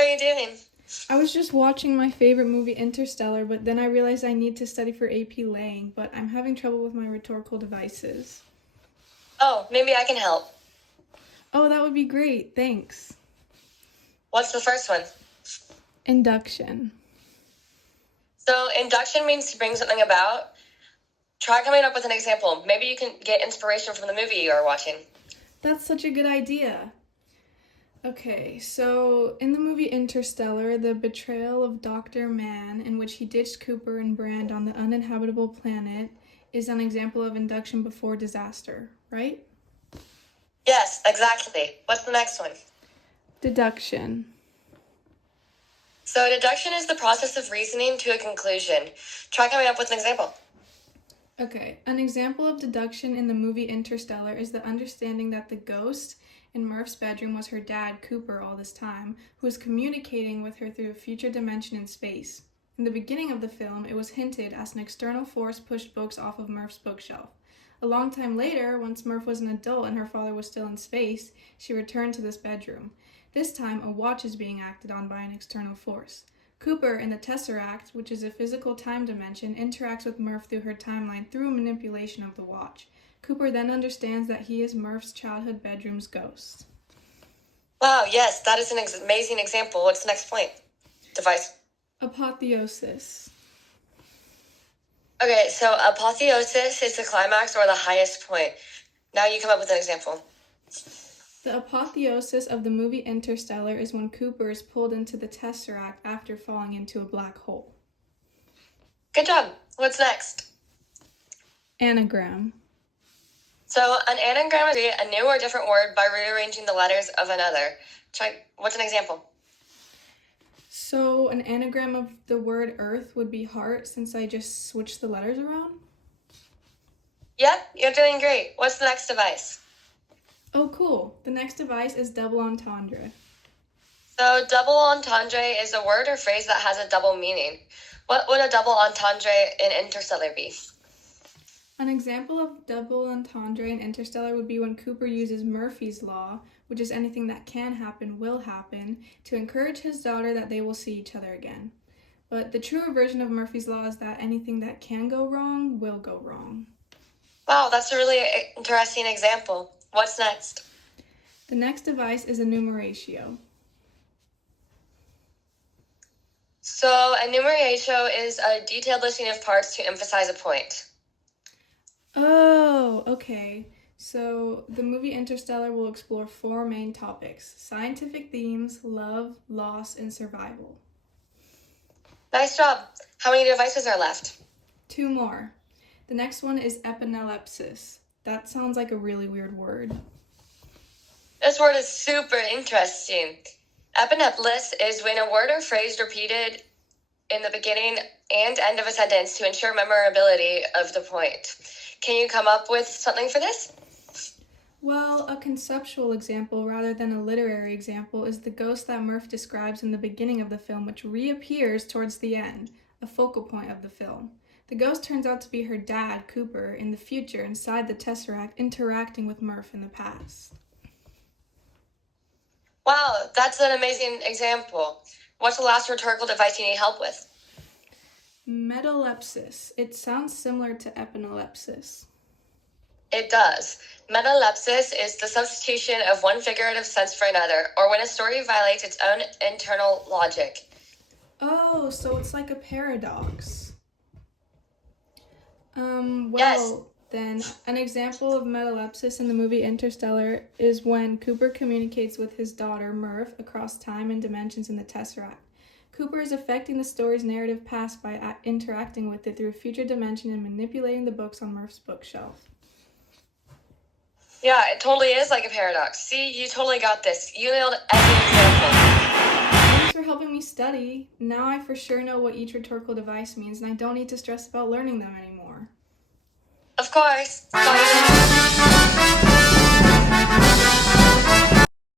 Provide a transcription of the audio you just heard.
are you doing? I was just watching my favorite movie, Interstellar, but then I realized I need to study for AP Lang, but I'm having trouble with my rhetorical devices. Oh, maybe I can help. Oh, that would be great. Thanks. What's the first one? Induction. So induction means to bring something about. Try coming up with an example. Maybe you can get inspiration from the movie you are watching. That's such a good idea. Okay, so in the movie Interstellar, the betrayal of Dr. Mann, in which he ditched Cooper and Brand on the uninhabitable planet, is an example of induction before disaster, right? Yes, exactly. What's the next one? Deduction. So deduction is the process of reasoning to a conclusion. Try coming up with an example. Okay, an example of deduction in the movie Interstellar is the understanding that the ghost in Murph's bedroom was her dad, Cooper, all this time, who was communicating with her through a future dimension in space. In the beginning of the film, it was hinted as an external force pushed books off of Murph's bookshelf. A long time later, once Murph was an adult and her father was still in space, she returned to this bedroom. This time, a watch is being acted on by an external force. Cooper, in the Tesseract, which is a physical time dimension, interacts with Murph through her timeline through a manipulation of the watch. Cooper then understands that he is Murph's childhood bedroom's ghost. Wow, yes, that is an amazing example. What's the next point? Device. Apotheosis. Okay, so apotheosis is the climax or the highest point. Now you come up with an example. The apotheosis of the movie Interstellar is when Cooper is pulled into the Tesseract after falling into a black hole. Good job. What's next? Anagram. So an anagram is a new or different word by rearranging the letters of another. What's an example? So an anagram of the word Earth would be heart, since I just switched the letters around? Yep, you're doing great. What's the next device? Oh, cool. The next device is double entendre. So double entendre is a word or phrase that has a double meaning. What would a double entendre in Interstellar be? An example of double entendre in Interstellar would be when Cooper uses Murphy's Law, which is anything that can happen will happen, to encourage his daughter that they will see each other again. But the truer version of Murphy's Law is that anything that can go wrong will go wrong. Wow, that's a really interesting example. What's next? The next device is enumeratio. So enumeratio is a detailed listing of parts to emphasize a point. Oh, okay. So the movie Interstellar will explore 4 main topics: scientific themes, love, loss, and survival. Nice job. How many devices are left? 2 more. The next one is epinelepsis. That sounds like a really weird word. This word is super interesting. Epineplis is when a word or phrase repeated in the beginning and end of a sentence to ensure memorability of the point. Can you come up with something for this? Well, a conceptual example rather than a literary example is the ghost that Murph describes in the beginning of the film, which reappears towards the end, a focal point of the film. The ghost turns out to be her dad, Cooper, in the future inside the Tesseract, interacting with Murph in the past. Wow, that's an amazing example. What's the last rhetorical device you need help with? Metalepsis. It sounds similar to epinelepsis. It does. Metalepsis is the substitution of one figurative sense for another, or when a story violates its own internal logic. Oh, so it's like a paradox. Yes. Then an example of metalepsis in the movie Interstellar is when Cooper communicates with his daughter, Murph, across time and dimensions in the Tesseract. Cooper is affecting the story's narrative past by interacting with it through a future dimension and manipulating the books on Murph's bookshelf. Yeah, it totally is like a paradox. See, you totally got this. You nailed every example. Thanks for helping me study. Now I for sure know what each rhetorical device means, and I don't need to stress about learning them anymore. Of course. Bye.